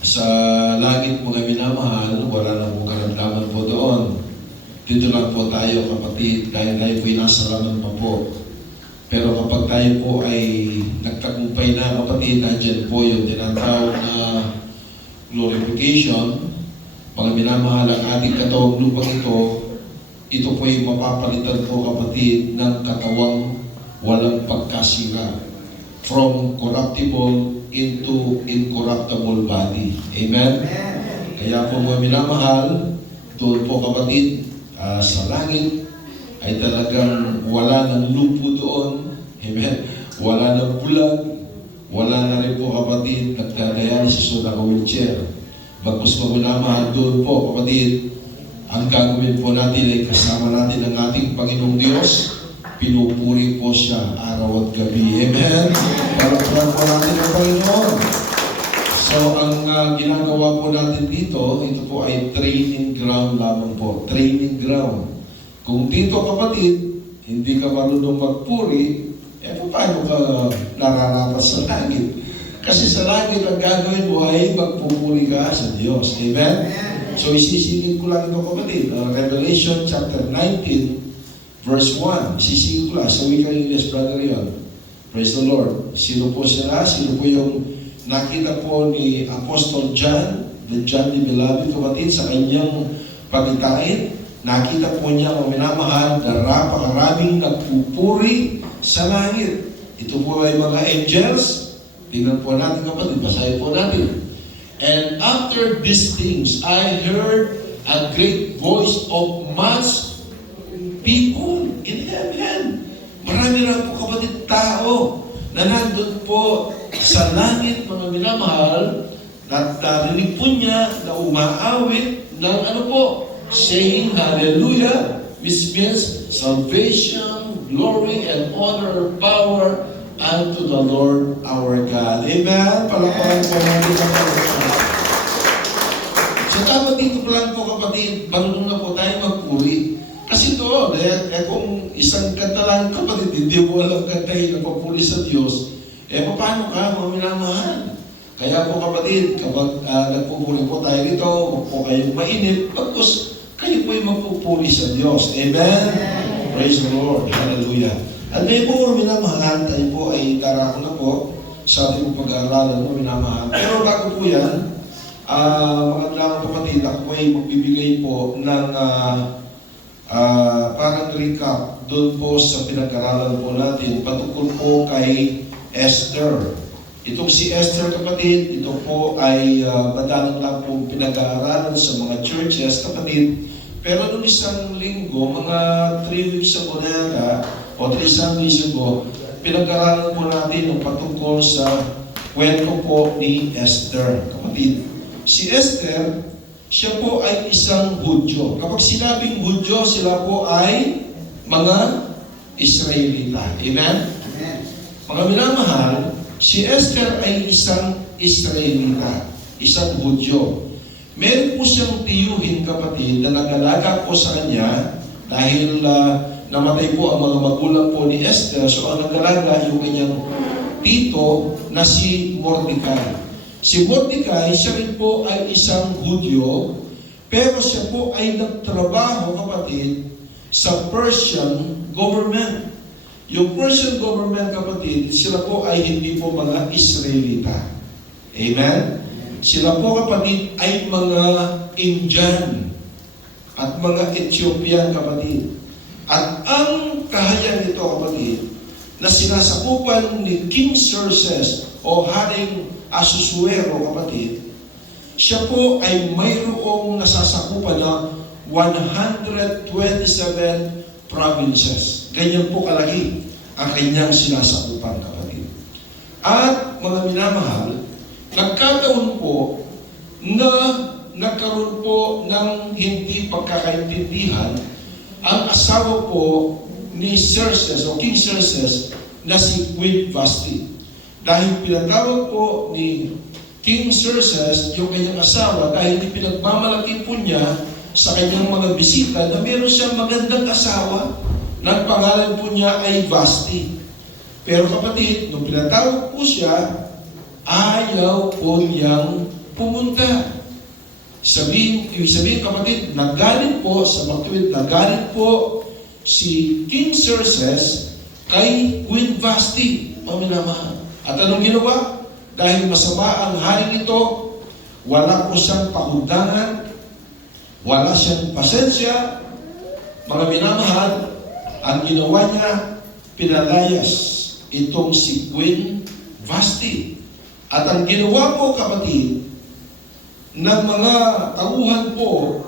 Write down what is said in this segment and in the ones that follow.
Sa langit mga minamahal, wala na po karamdaman po doon. Dito lang po tayo kapatid, dahil tayo po'y nasa laman pa po. Pero kapag tayo po ay nagtagumpay na kapatid, nandyan po yung tinatawag na glorification. Mga minamahal, ang ating katawang lupang ito po ay mapapalitan po kapatid ng katawang walang pagkasira. From corruptible into incorruptible body. Amen? Kaya po mga minamahal, doon po kapatid, sa langit, ay talagang wala ng lupo doon. Amen? Wala ng bulag. Wala na rin po kapatid, nagdadialysis o naka-wheelchair. Bagkus mga minamahal, doon po kapatid, ang gagawin po natin ay kasama natin ang ating Panginoong Diyos. Pinupuri po siya araw at gabi. Amen? Para po natin ang Panginoon. So, ang ginagawa po natin dito, ito po ay training ground lamang po. Training ground. Kung dito kapatid, hindi ka marunong magpuri, paano ka nararapat sa langit? Kasi sa langit, ang gagawin mo ay magpupuri ka sa Diyos. Amen? So, isisingin ko lang ito kapatid. Revelation chapter 19, Verse 1, sisingin ko lang, sa wikang English, Brother Leon. Praise the Lord. Sino po sila? Sino po yung nakita po ni Apostle John, the John the Beloved, kapatid, sa kanyang pagkitain? Nakita po niya, o minamahal, na napakaraming nagpupuri sa langit. Ito po ay mga angels. Tingnan po natin kapatid, basahin po natin. And after these things, I heard a great voice of much people in heaven. Marami lang po kapatid tao na nandun po sa langit, mga minamahal, at narinig po niya na umaawit ng ano po, saying hallelujah, which means salvation, glory, and honor, power unto the Lord our God. Amen? Palakpakan po natin ang Panginoon. So dapat dito po lang po kapatid, marunong na po tayo magpuri. Kasi doon, kung isang kanta lang kapatid, hindi mo alam kantahin na papuri sa Diyos, paano ka, mga minamahal? Kaya po kapatid, kapag nagpupuri po tayo dito, huwag po kayong mainit, pagkus kayo po yung magpupuri sa Diyos. Amen? Praise the Lord. Hallelujah. At ngayon po, mga minamahal, tayo po ay darako na po sa ating pag-aaralan, mga minamahal. Pero bago po yan, mga kapatid, ako po ay magbibigay po ng parang recap doon po sa pinag-aralan po natin patungkol po kay Esther. Itong si Esther kapatid, ito po ay madalang lang po pinag-aaralan sa mga churches kapatid. Pero noong isang linggo, mga 3 weeks ago na yata, o 3 Sundays ago, pinag-aaralan po natin ang patungkol sa kwento po ni Esther. Kapatid, si Esther, siya po ay isang Hudyo. Kapag sinabing Hudyo, sila po ay mga Israelita. Amen? Amen. Mga minamahal, si Esther ay isang Israelita, isang Hudyo. Meron po siyang tiyuhin kapatid na nag-alaga po sa kanya dahil namatay po ang mga magulang po ni Esther. So ang nag-alaga yung kanyang tito na si Mordecai. Si Mordecai, siya rin po ay isang Hudyo, pero siya po ay nagtrabaho, kapatid, sa Persian government. Yung Persian government, kapatid, sila po ay hindi po mga Israelita. Amen? Sila po, kapatid, ay mga Indian at mga Ethiopian, kapatid. At ang kahayag nito, kapatid, na sinasakupan ni King Xerxes o Haring Asusuero, kapatid, siya po ay mayroong nasasakupan na 127 provinces. Ganyan po kalaki ang kanyang sinasakupan, kapatid. At mga minamahal, nagkataon po na nagkaroon po ng hindi pagkakaintindihan ang asawa po ni Xerxes o King Xerxes na si Queen Vashti. Dahil pinatawag po ni King Xerxes yung kanyang asawa dahil pinagmamalaki po niya sa kanyang mga bisita na meron siyang magandang asawa na pangalan po niya ay Vashti. Pero kapatid, nung pinatawag po siya, ayaw po niyang pumunta. Ibig sabihin kapatid, nagalit po sa matuwid, nagalit po si King Xerxes kay Queen Vashti, mga minamahal. At anong ginawa? Dahil masama ang hari nito, wala po siyang pakundangan, wala siyang pasensya, mga minamahal, ang ginawa niya, pinalayas itong si Queen Vashti. At ang ginawa po kapatid, ng mga tauhan po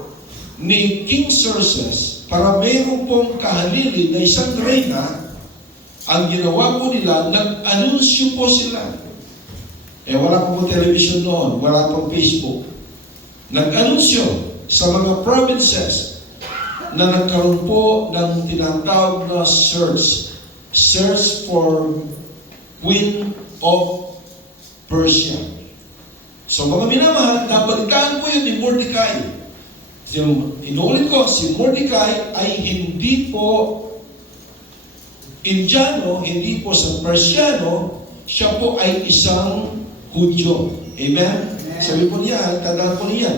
ni King Xerxes para mayroon pong kahalili na isang reyna, ang ginawa po nila, nag-anunsyo po sila. Wala po television noon, wala pong Facebook. Nag-anunsyo sa mga provinces na nagkaroon po ng tinatawag na search for Queen of Persia. So mga minamahal, nabalitaan po yun ni Mordecai. Inuulit ko, si Mordecai ay hindi po Indiano, hindi po sa Persiano, siya po ay isang Hudyo. Amen? Sabi po niya, tandaan po niya,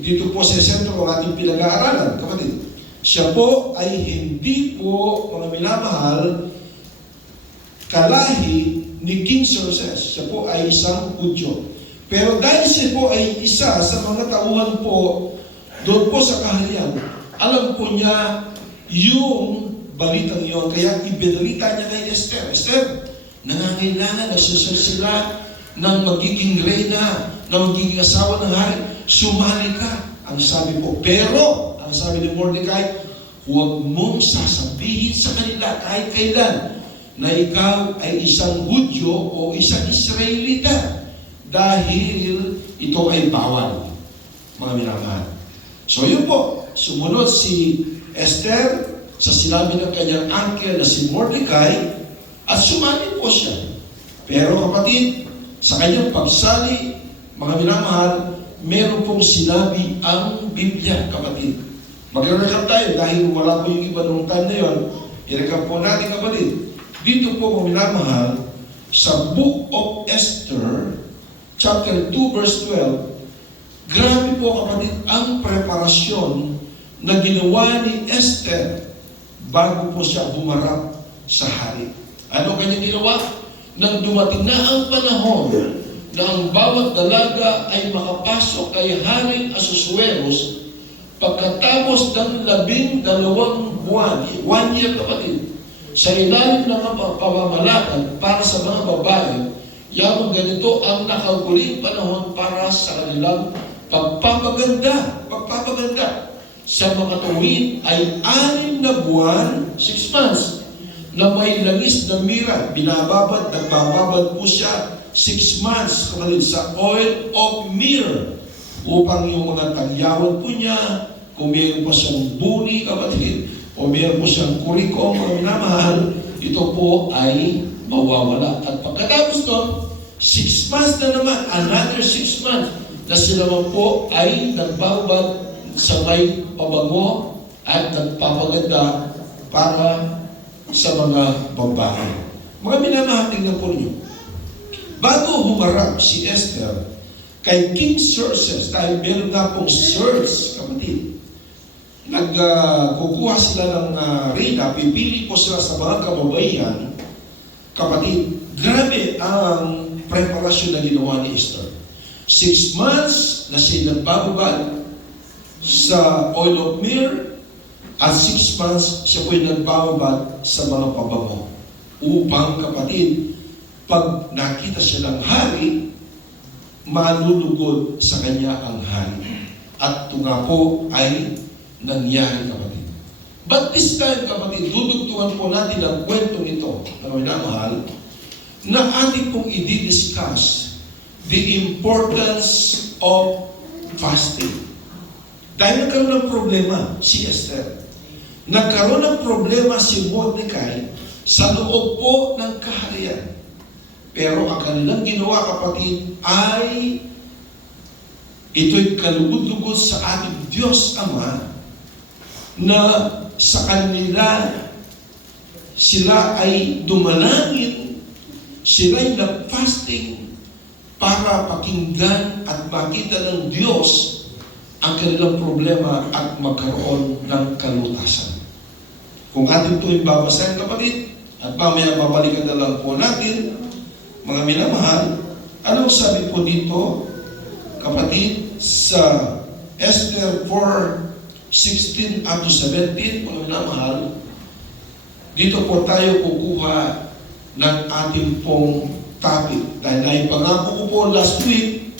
dito po sa sentro ng ating pinag-aaralan, kapatid. Siya po ay hindi po, mga minamahal, kalahi ni King Xerxes. Siya po ay isang Hudyo. Pero dahil siya po ay isa sa mga tauhan po doon po sa kaharian, alam po niya yung balitang yun. Kaya ibinalita niya kay Esther. Esther, nangangailangan, nagsusur sila ng magiging reyna, ng magiging asawa ng hari. Sumali ka. Ang sabi po. Pero, ang sabi ni Mordecai, huwag mong sasabihin sa kanila kahit kailan na ikaw ay isang Hudyo o isang Israelita. Dahil ito ay bawal, mga minamahal. So yun po, sumunod si Esther sa sinabi ng kanyang uncle na si Mordecai at sumali po siya. Pero kapatid, sa kanyang pagsali, mga minamahal, meron pong sinabi ang Biblia, kapatid. Magre-recap tayo dahil wala po yung iba nung time na yun. I-recap po natin, kapatid. Dito po, mga minamahal, sa Book of Esther, chapter 2, verse 12, grabe po kapatid ang preparasyon na ginawa ni Esther bago po siya humarap sa hari. Ano kanyang ginawa? Nang dumating na ang panahon na ang bawat dalaga ay makapasok kay Haring Ahasuerus pagkatapos ng 12 buwan, 1 year kapatid, sa ilalim ng pamamalakad para sa mga babae, yamang ganito ang nakaguling panahon para sa kanilang pagpapaganda. Sa mga tuwid ay 6 na buwan, 6 months, na may langis na mira. Nagbababad po siya 6 months, kapatid, sa oil of myrrh, upang yung mga tagyawan po niya, kung mayroon pa siyang buni, kapatid, o mayroon po siyang kuriko, mga minamahal, ito po ay mawawala. At pagkatapos doon, 6 months na naman, another 6 months, na sila po ay nagbabad sa may pabango at nagpapaganda para sa mga babae. Mga minamahal, tingnan po niyo. Bago humarap si Esther kay King Xerxes, dahil meron na pong search, kapatid, nagkukuha sila ng reyna, pipili po sila sa mga kababaihan, kapatid, grabe ang preparasyon na ginawa ni Esther. 6 months na siya nagbababad sa oil of myrrh at 6 months siya po'y nagbababad sa mga pabango. Upang, kapatid, pag nakita siya ng hari, malulugod sa kanya ang hari. At ito nga po ay nangyari, kapatid. But this time, kapatid, dudugtungan po natin ang kwentong ito, na minamahal, na ating pong i-discuss the importance of fasting. Dahil nagkaroon ng problema si Esther. Nagkaroon ng problema si Mordecai sa loob po ng kaharian. Pero ang kanilang ginawa, kapatid, ay ito'y kalugod-lugod sa ating Diyos Ama na sa kanila sila ay dumalangin, sila ay nag-fasting, para pakinggan at makita ng Diyos ang kanilang problema at magkaroon ng kalutasan. Kung ating ito'y babasahin, kapatid, at mamaya babalikan na lang po natin, mga minamahal, anong sabi po dito, kapatid, sa Esther 4:16 up to 17, mga minamahal, dito po tayo kukuha ng ating pong topic. Dahil naipangako ko po last week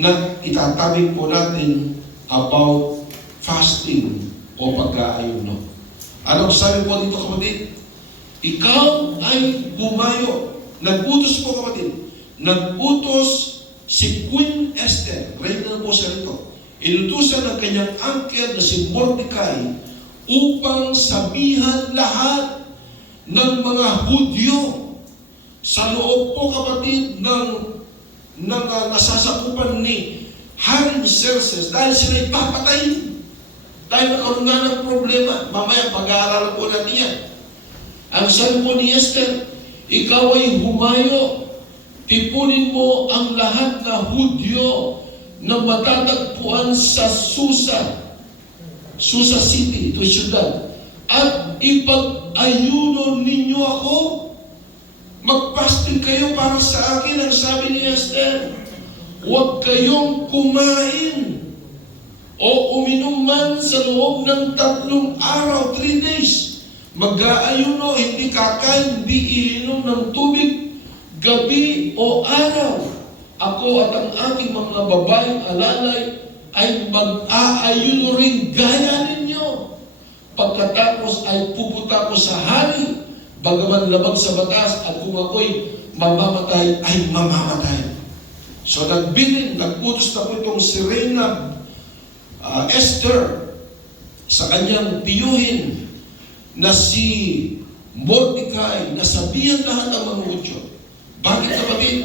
na itatabing po natin about fasting o pag-aayuno. Anong sabi po dito, kapatid? Ikaw ay bumayo. Nag-utos po, kapatid. Nag-utos si Queen Esther. Reyna na po siya rito. Inutusan ng kanyang uncle na si Mordecai upang sabihan lahat ng mga Hudyo sa loob po, kapatid, ng nasasakupan ni Haring Xerxes dahil sila ipapatayin. Dahil nakaroon nga ng problema. Mamaya pag-aaralan po natin yan. Ang sabi po ni Esther, ikaw ay humayo, tipunin mo ang lahat na Hudyo na matatagpuan sa Susa City, ito siyudad, at ipag-ayuno ninyo ako. Mag-fasting kayo para sa akin, ang sabi ni Esther. Huwag kayong kumain o uminom man sa loob ng 3 araw, 3 days. Mag-aayuno, hindi kakain, hindi iinom ng tubig, gabi o araw. Ako at ang aking mga babaeng alalay ay mag-aayuno rin gaya ninyo. Pagkatapos ay pupunta ko sa hari, bagaman labag sa batas, at kung ako'y mamamatay, ay mamamatay. So nag-utos na po itong si Reyna Esther sa kanyang tiyuhin na si Mordecai, na sabihan lahat ng mga Hudyo. Bakit, kapatid?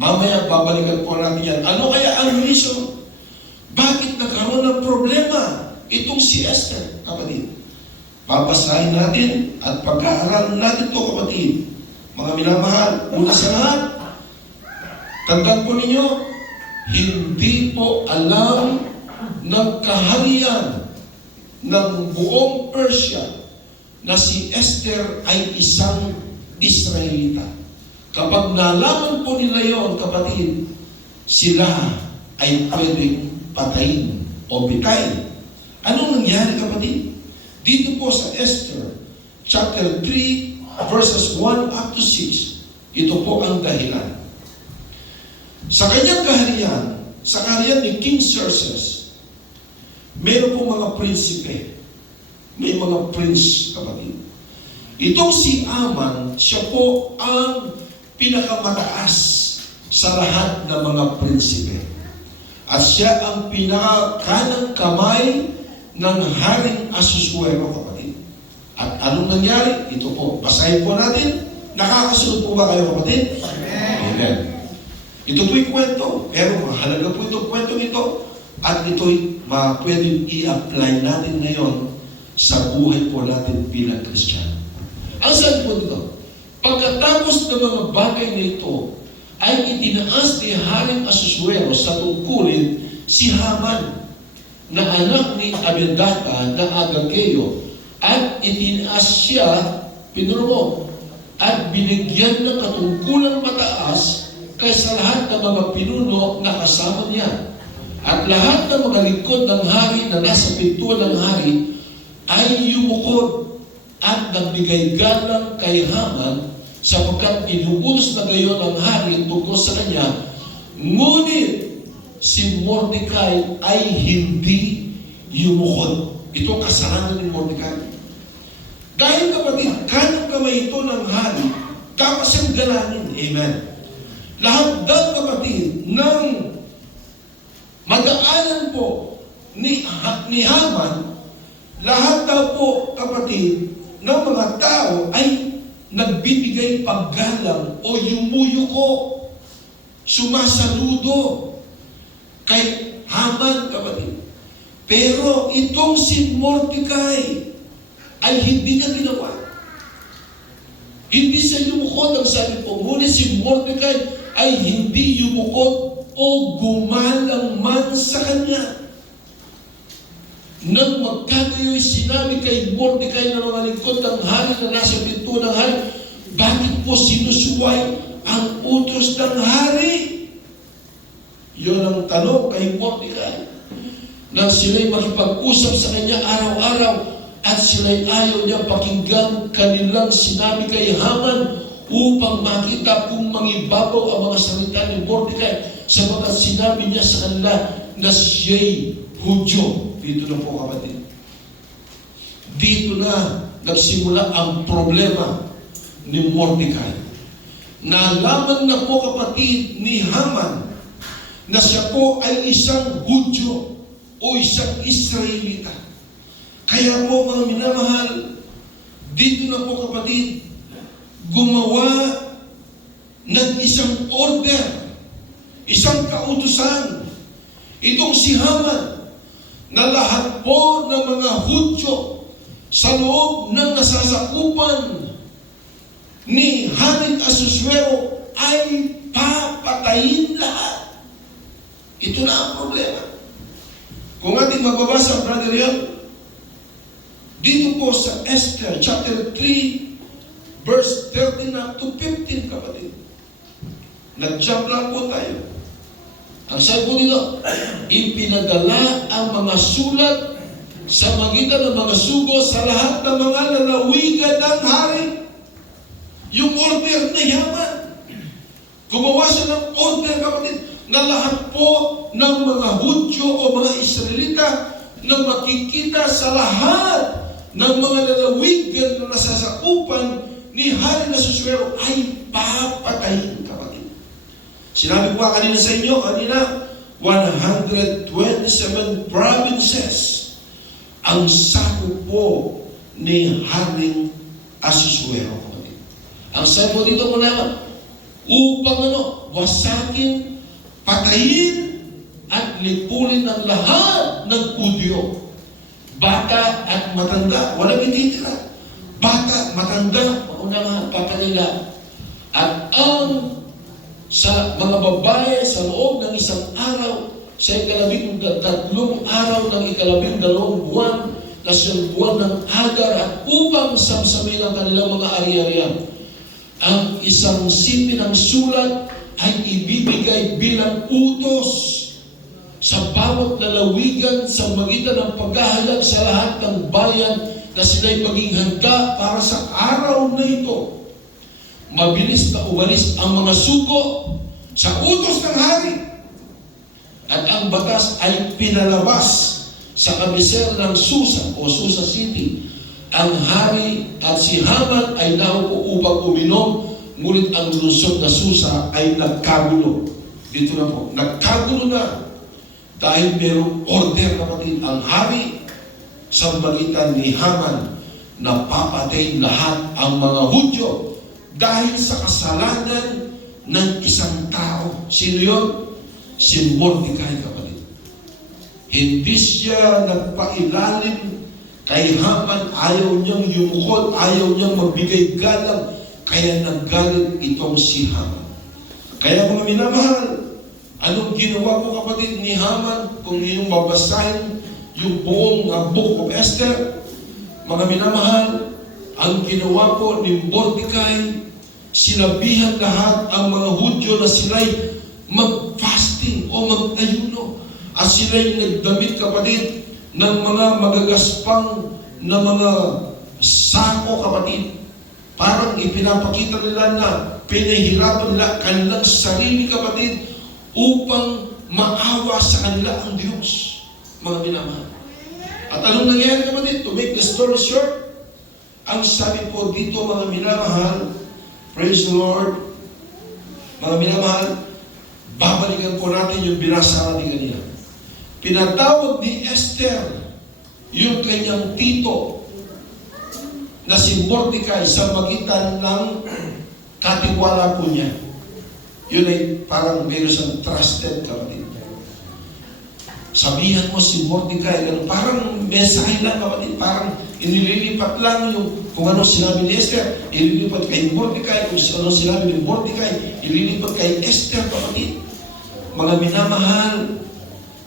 Mamaya babalikan po natin yan. Ano kaya ang reason? Bakit nagkaroon ng problema itong si Esther, kapatid? Babasahin natin at pag-aaralan natin ito, kapatid. Mga minamahal, una sa lahat, tandaan po ninyo, hindi po alam ng kaharian ng buong Persia na si Esther ay isang Israelita. Kapag nalaman po nila yon, kapatid, sila ay pwedeng patayin o bitayin. Anong nangyari, kapatid? Dito po sa Esther, chapter 3, verses 1 up to 6, ito po ang dahilan. Sa kanyang kaharian, sa kaharian ni King Xerxes, meron po mga prinsipe. May mga prince, kapatid. Itong si Aman, siya po ang pinakamataas sa lahat ng mga prinsipe. At siya ang pinakakanang kamay ng Haring Ahasuero, kapatid. At anong nangyari? Ito po, basahin po natin. Nakakasunod po ba kayo, kapatid? Amen. Ito po'y kwento, pero mahalaga po itong kwento nito. At ito'y pwedeng i-apply natin ngayon sa buhay po natin bilang Kristiyano. Ang sabi po dito, pagkatapos ng mga bagay na ito, ay itinaas ni Haring Ahasuero sa tungkulin si Haman, na anak ni Abedata na Agageo, at itinaas siya, pinurmo, at binigyan ng katungkulang mataas kaysa lahat ng mga pinuno na kasama niya. At lahat ng mga lingkod ng hari na nasa pintuan ng hari ay yumukod at nagbigay galang kay Haman sapagkat inuutos na gayon ng hari tungkol sa kanya. Ngunit si Mordecai ay hindi yumukod. Ito kasalanan ni Mordecai. Dahil, kapatid, kanang kamay ito ng hari, dapat siyang galangin. Amen. Lahat daw, kapatid, ng madaanan po ni Haman, lahat daw po, kapatid, ng mga tao ay nagbibigay paggalang o yumuyuko, sumasaludo kay Haman, kapatid. Pero itong si Mordecai ay hindi niya ginawa. Hindi siya lumukod, ang sabi po. Ngunit si Mordecai ay hindi yumukot o gumalang man sa kanya. Nang magkagayoy sinabi kay Mordecai na mga lingkod ng hari na nasa pinto ng hari, bakit po sinusuway ang utos ng hari? Yun ang tanong kay Mordecai. Nang sila'y makipag-usap sa kanya araw-araw at sila'y ayaw niya pakinggan kanilang sinabi kay Haman upang makita kung mangibabaw ang mga salita ni Mordecai sapagkat sinabi niya sa kanila na siya'y Hudyo. Dito na po kapatid. Dito na nagsimula ang problema ni Mordecai. Nalaman na po kapatid ni Haman na siya po ay isang Hudyo o isang Israelita. Kaya po mga minamahal, dito na po kapatid, gumawa ng isang order, isang kautusan. Itong si Haman, na lahat po ng mga Hudyo sa loob ng nasasakupan ni Haring Ahasuero ay papatayin lahat. Ito na ang problema. Kung ating magbabasa, Brother Yon, dito po sa Esther chapter 3 verse 13 up to 15 kapatid. Nag-jump lang po tayo. Ang sabi po dito, ipinadala ang mga sulat sa magitan ng mga sugo sa lahat ng mga lalawigan ng hari. Yung order na Haman. Gumawa siya ng order kapatid na lahat po ng mga Hudyo o mga Israelita na makikita sa lahat ng mga lalawigan na nasasakupan ni Hari Ahasuero ay papatayin kapatid. Sinabi ko kanina sa inyo, 127 provinces ang sakop po ni Haring Ahasuero. Ang sabi po dito muna, upang wasakin, patayin, at lipulin ang lahat ng Hudyo. Bata at matanda, walang ititira. Bata, matanda, mauna papatila. At ang sa mga babae sa loob ng isang araw, sa tatlong araw ng 12 buwan, na siyang buwan ng Adar, at upang samsamin ang kanilang mga ari-arian. Ang isang sipi ng sulat ay ibibigay bilang utos sa bawat lalawigan sa magitan ng paghahayag sa lahat ng bayan na sila'y maging handa para sa araw na ito. Mabilis na umalis ang mga suko sa utos ng hari. At ang batas ay pinalabas sa kabiser ng Susa o Susa City. Ang hari at si Haman ay naupo upang uminom, ngunit ang lungsod na Susa ay nagkagulo. Dito na po, nagkagulo na. Dahil merong order kapatid ang hari sa magitan ni Haman na papatayin lahat ang mga Hudyo dahil sa kasalanan ng isang tao. Sino yun? Si Mordecai kapatid. Hindi siya nagpailalim kay Haman, ayaw niyang yumukod, ayaw niyang magbigay galang, kaya naggalit itong si Haman. Kaya mga minamahal, anong ginawa ko kapatid ni Haman? Kung inyong babasahin yung buong Book of Esther, mga minamahal, ang ginawa po ni Mordecai, sinabihan lahat ang mga Hudyo na sila'y mag-fasting o mag-ayuno. At sila'y nagdamit kapatid ng mga magagaspang na mga sako kapatid. Parang ipinapakita nila na pinahirapan nila kanilang sarili kapatid upang maawa sa kanila ang Diyos, mga minamahal. At anong nangyari kapatid? To make the story short, ang sabi po dito mga minamahal, praise the Lord, mga minamahal, babalikan po natin yung binasa natin kanina. Pinatawag ni Esther yung kanyang tito na si Mordecai sa magitan ng katiwala po niya. Yun ay parang meron siyang trusted kapatid. sabihan mo si Mordecai, ganun. Parang mensahe lang, kapatid, parang inililipat lang yung kung ano sinabi ni Esther, ililipat kay Mordecai, kung ano sinabi ni Mordecai, ililipat kay Esther, kapatid. Mga minamahal,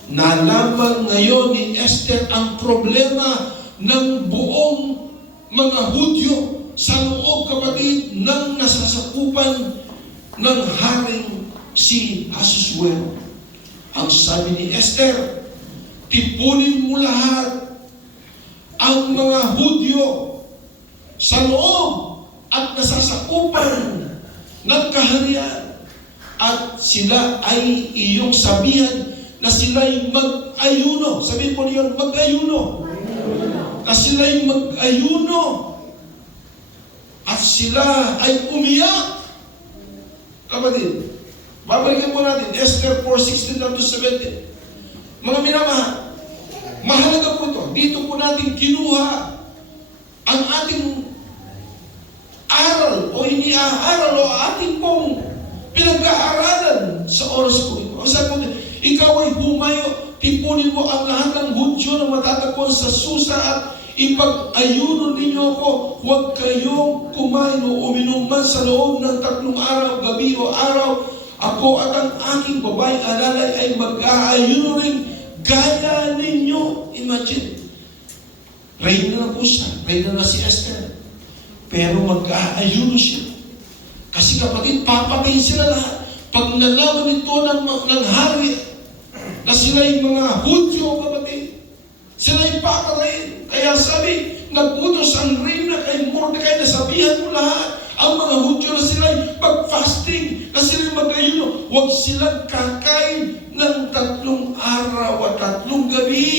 nalaman ngayon ni Esther ang problema ng buong mga Hudyo sa loob, kapatid, ng nasasakupan ng haring si Ahasuero. Ang sabi ni Esther, tipunin mo lahat ang mga Hudyo sa loob at nasasakupan ng kaharian at sila ay iyong sabihan na sila'y mag-ayuno. Sabihin po niyo, mag-ayuno. Na sila'y mag-ayuno at sila ay umiyak. Kapatid, babalikan po natin Esther 4:16-17. Mga minamahal, mahalaga po ito. Dito po natin kinuha ang ating aral o iniaaral o ating pong pinag-aaralan sa oras po ito. Ang sabi po dito, ikaw ay humayo, tipunin mo ang lahat ng Hudyo na matatagpuan sa Susa at ipag-ayuno ninyo ako. Huwag kayong kumain o uminom man sa loob ng 3 araw, gabi o araw. Ako at ang aking babaeng alalay ay mag-aayuno rin gaya ninyo. Imagine, reyna na po siya, reyna na si Esther. Pero mag-aayuno siya. Kasi kapatid, papatayin sila lahat. Pag nalaman ito ng hari, na sila'y mga Hudyo, kapatid, sila'y papatayin. Kaya sabi, nag-utos ang reyna kay Mordecai na sabihan mo lahat ang mga Hudyo na sila'y mag-fasting, na sila'y mag-ayuno. Huwag silang kakain ng 3 araw at 3 gabi.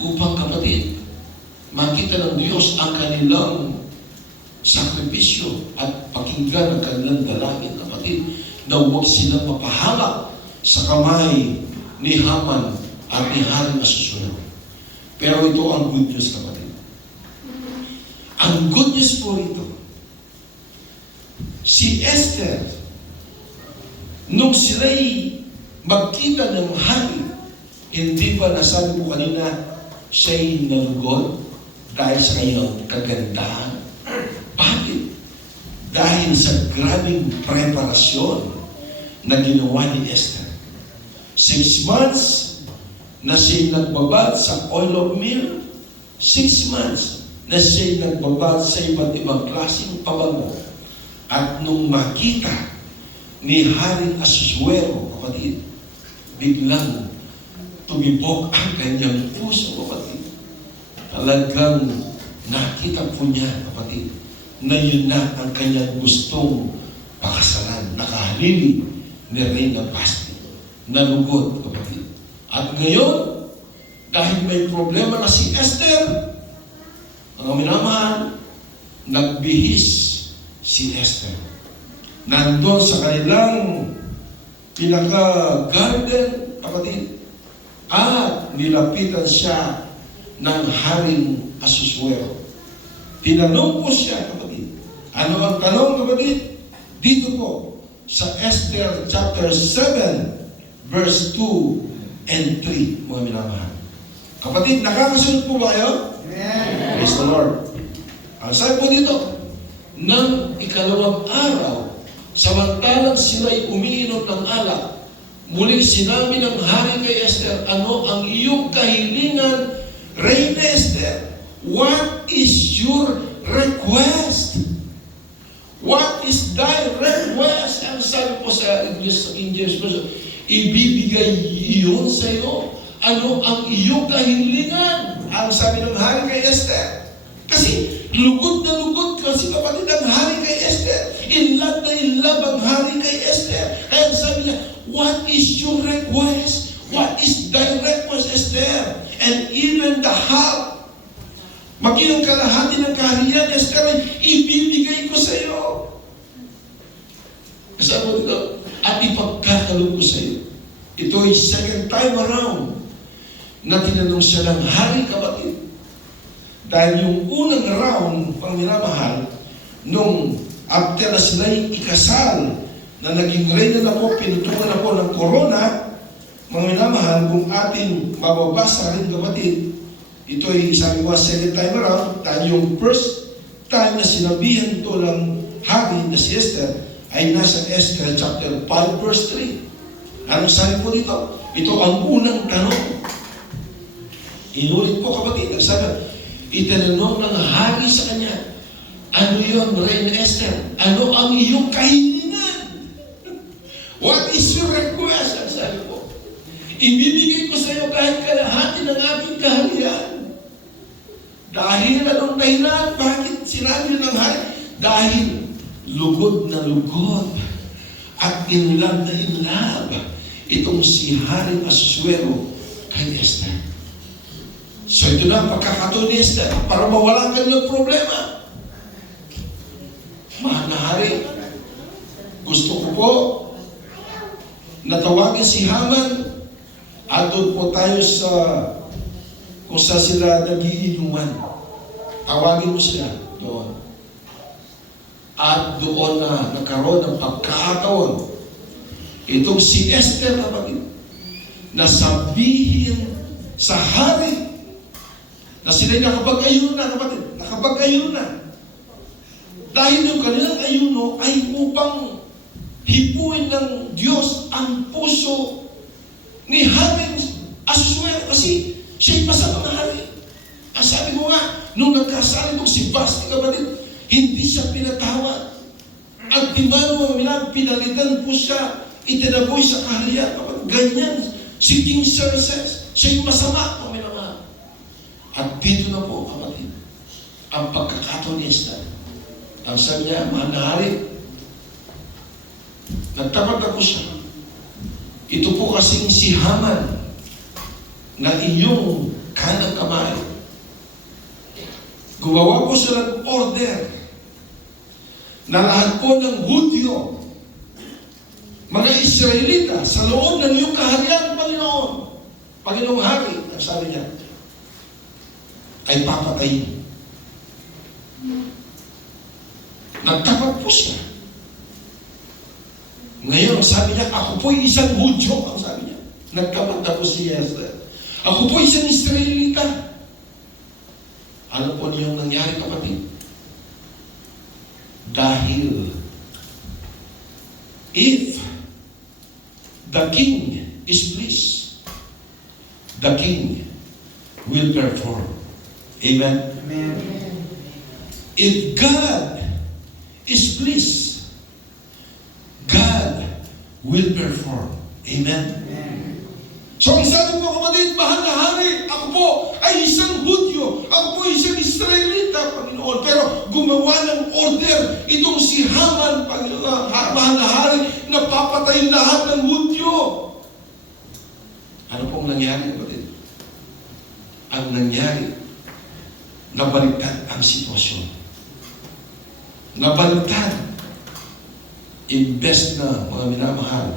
Upang, kapatid, makita ng Diyos ang kanilang sakripisyo at pakinggan ang kanilang dalangin, kapatid, na huwag silang mapahamak sa kamay ni Haman at ni Haring Ahasuero. Pero ito ang good news, kapatid. Ang good news po ito, si Esther, nung sila'y magkita ng hari, hindi ba nasabi mo kanina, siya'y nalugod dahil sa kanyang kagandahan? Bakit? Dahil sa grabing preparasyon na ginawa ni Esther. 6 months na siya'y nagbabad sa oil of myrrh. 6 months na siya'y nagbabad sa iba't ibang klaseng pabango. At nung makita ni Haring Ahasuero, kapatid, biglang tumibok ang kanyang puso, kapatid. Talagang nakita po niya, kapatid, na yun na ang kanyang gustong pakasalan. Nakahalili ni Reyna Vashti. Nalugod, kapatid. At ngayon, dahil may problema na si Esther, mga minamahal, nagbihis si Esther. Nandun sa kanilang pinaka-garden, kapatid, at nilapitan siya ng Haring Ahasuero. Tinanong po siya, kapatid. Ano ang tanong, kapatid? Dito po, sa Esther chapter 7, verse 2 and 3, mga minamahal. Kapatid, nakakasunod po ba kayo? Amen. Praise the Lord. Ang sabi po dito, ng ikalawang araw, samantalang sila'y umiinom ng alak, muling sinabi ng hari kay Esther, ano ang iyong kahilingan, Reyna Esther? What is your request? What is thy request? Ang sabi po sa English, ibibigay iyon sa iyo. Ano ang iyong kahilingan? Ang sabi ng hari kay Esther. Kasi lugod na lugod kasi, kapatid, ang hari kay Esther. In love ang hari kay Esther. Kaya sabi niya, what is your request? What is thy request, Esther? And even the half, maging ang kalahati ng kaharian, Esther, ay ibibigay ko sa iyo. Sabi mo dito, at ipagkakalog ko sa iyo. Ito ay second time around na tinanong siya ng hari, kapatid. Dahil yung unang round, pang minamahal, nung after na sila'y ikasal, na naging reyna na po, pinutungan na po ng corona, mga minamahal, kung ating mababasa rin kapatid, ito ay sabi ko second time around, dahil yung first time na sinabihan ito ng hari na si Esther ay nasa Esther chapter 5 verse 3. Anong sabi po dito? Ito ang unang tanong. Inulit ko kapatid, nagsabi, itanong ng hari sa kanya, ano yun, Reina Esther? Ano ang iyong kahilingan? What is your request? Ang sabi ko, ibibigay ko sa iyo kahit kalahati ng aking kaharian. Dahil anong dahilan? Bakit sinabi ng hari? Dahil lugod na lugod at inlab na inlab itong si Haring Asuero kay Esther. So ito na ang pagkakataon ni Esther para mawala ka ng problema. Mahal na hari, gusto ko po natawagin si Haman at doon po tayo sa kung saan sila nagiinuman. Tawagin mo sila doon. At doon na nagkaroon ng pagkakataon itong si Esther na sabihin sa hari na sila'y nakapag-ayuno na kapatid. Nakapag-ayuno na. Dahil yung kanilang ayuno ay upang hipuin ng Diyos ang puso ni Haring Asuero kasi siya'y masamang hari. Ang sabi ko nga, nung nagkasal itong si Vashti kapatid, hindi siya pinatawad. At di ba naman pinalitan po siya, itinaboy sa kaharian. Ganyan si King Xerxes. Siya'y masama kung minamahal. At dito na po kapatid, ang pagkakataon ni Esther. Ang sabi niya, mahal na hari, nagtapat ako siya. Ito po kasing si Haman na iyong kanang kamay. Gumawa po sila ng order na lahat po ng Hudyo, mga Israelita, sa loob ng iyong kaharian, Panginoong Hari, ang sabi niya, ay papatayin. Nagtapat po siya. Ngayon, sabi niya, ako po'y isang Hudyo, ang sabi niya. Nagkapag po si Esther. Ako po'y isang Israelita. Ano po niyong nangyari, kapatid? Dahil if the king is pleased, the king will perform. Amen? Amen. If God is pleased, God will perform. Amen? Amen. So ang sabi ko kapatid, mahal na hari, ako po ay isang Hudyo, ako po ay isang Israelita, Panginoon. Pero gumawa ng order itong si Haman, Panginoon, mahal na hari, na papatayin lahat ng Hudyo. Ano pong nangyari, kapatid? Ang nangyari, nabaliktad ang sitwasyon. Nabaliktad. Imbes na, mga minamahal,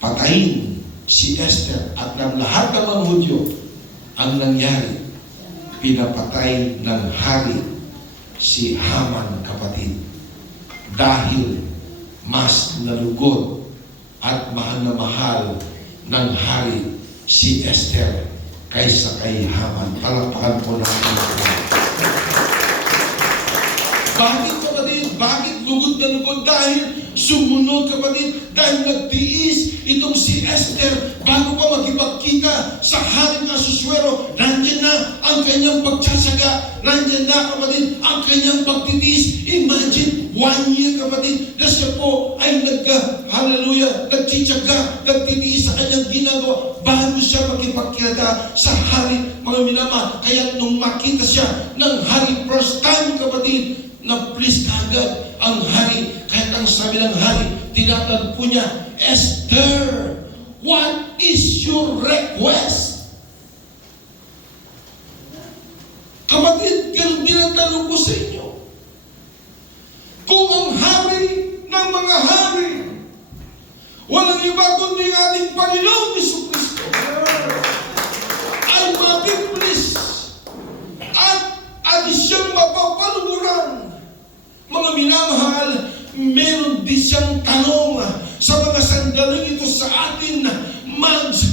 patayin si Esther at ng lahat ng mga Hudyo, ang nangyari, pinapatay ng hari si Haman, kapatid. Dahil mas nalugod at mahal na mahal ng hari si Esther kaysa kay Haman. Palakpakan po natin. Bakit, kapatid? Bakit lugod na lugod? Dahil sumunod, kapatid, dahil nagtiis itong si Esther bago pa magkipagkita sa Haring Asuero. Nandiyan na ang kanyang pagsasaga. Nandiyan na, kapatid, ang kanyang pagtitiis. Imagine, 1 year, kapatid, na siya po ay nagtsitsaga, nagtitiis sa kanyang ginagawa bago siya magkipagkita sa hari, mga minama. Kaya nung makita siya ng hari, first time, kapatid, na please kagad ang hari. Kahit ang sabi ng hari, tinatanong po niya, Esther, what is your request? Kapatid, ganun din ang tanong ko sa inyo. Kung ang hari ng mga hari, walang iba kundi ating Panginoong Jesucristo, ay mapiplis at siyang mapapaluburan. Mga minamahal, meron din siyang tanong sa mga sandaling ito sa atin, Mads,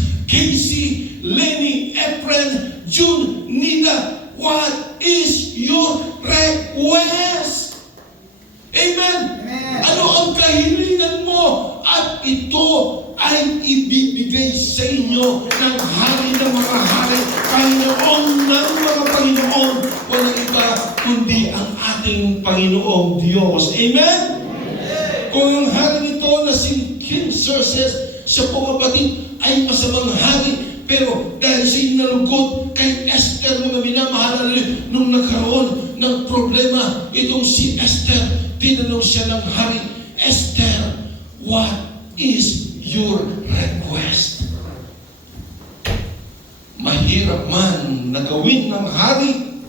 ibibigay sa inyo ng hari ng mga hari, Panginoon ng mga Panginoon, walang iba kundi ang ating Panginoong Diyos. Amen? Kung ang hari nito na si King Xerxes, siya po kapatid ay masamang hari, pero dahil siya inalugod kay Esther, mga minamahal, nung nagkaroon ng problema itong si Esther, tinanong siya ng hari, Esther, what is your request? Mahirap man na gawin ng hari,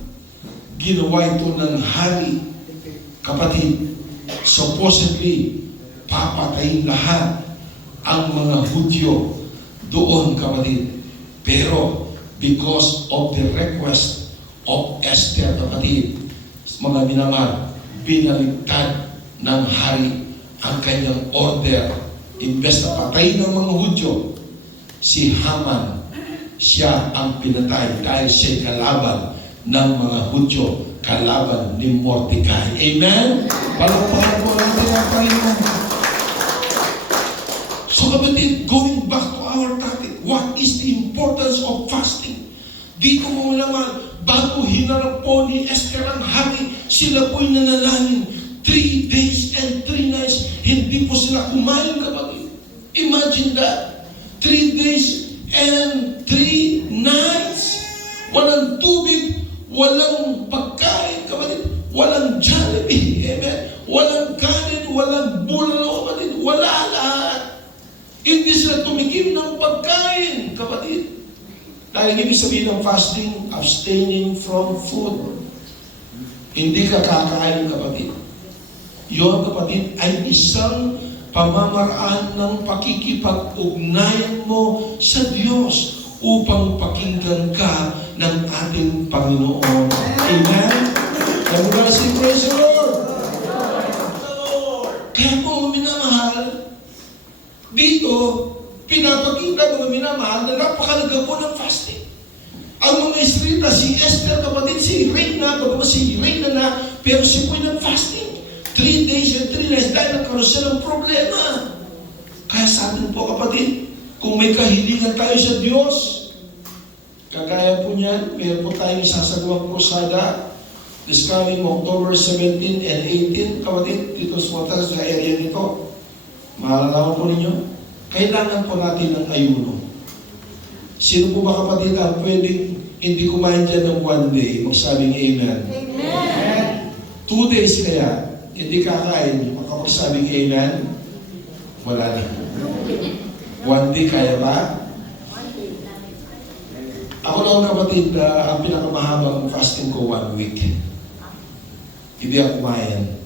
ginawa ito ng hari, kapatid. Supposedly, papatayin lahat ang mga Hudyo doon, kapatid. Pero, because of the request of Esther, kapatid, mga minamahal, binaligtad ng hari ang kanyang order. Imbes na patayin ng mga Hudyo, si Haman, siya ang pinatay dahil siya'y kalaban ng mga Hudyo, kalaban ni Mordecai. Amen? Palakpakan po natin ang Panginoon. So kapatid, going back to our topic, what is the importance of fasting? Dito mo naman, bago hinarap po ni Esther ang hari, sila po'y nanalangin. 3 days and 3 nights, hindi po sila kumain, kapatid. Imagine that. 3 days and 3 nights. Walang tubig, walang pagkain, kapatid. Walang Jollibee, amen. Walang kanin, walang bulalo, kapatid. Wala lahat. Hindi sila tumikim ng pagkain, kapatid. Dahil ibig sabihin ng fasting, abstaining from food. Hindi ka kakain, kapatid. Yun, kapatid, ay isang pamamaraan ng pakikipag-ugnayan mo sa Diyos upang pakinggan ka ng ating Panginoon. Amen? Nabuga si praise the Lord. Kaya po, minamahal, dito, pinapakita mga minamahal na napakalaga po ng fasting. Ang mga Israelita, si Esther, kapatid, si Reina, bagamat si Reina na, pero si po'y nag-fasting. 3 days and 3 nights dahil nagkaroon siya ng problema. Kaya sa atin po, kapatid, kung may kahilingan tayo sa Diyos, kagaya po niyan, mayroon po tayong sasagawang krusada this coming October 17 and 18, kapatid, dito sa area nito. Maalala po ninyo, kailangan po natin ng ayuno. Sino po ba, kapatid, ang pwedeng hindi kumain dyan ng 1 day? Magsabing amen. Amen. 2 days kaya, hindi kakain, makapagsabing amen? Wala na. 1 day kaya ba? Ako lang, kapatid, ang pinakamahabang fasting ko 1 week. Hindi ako kumain.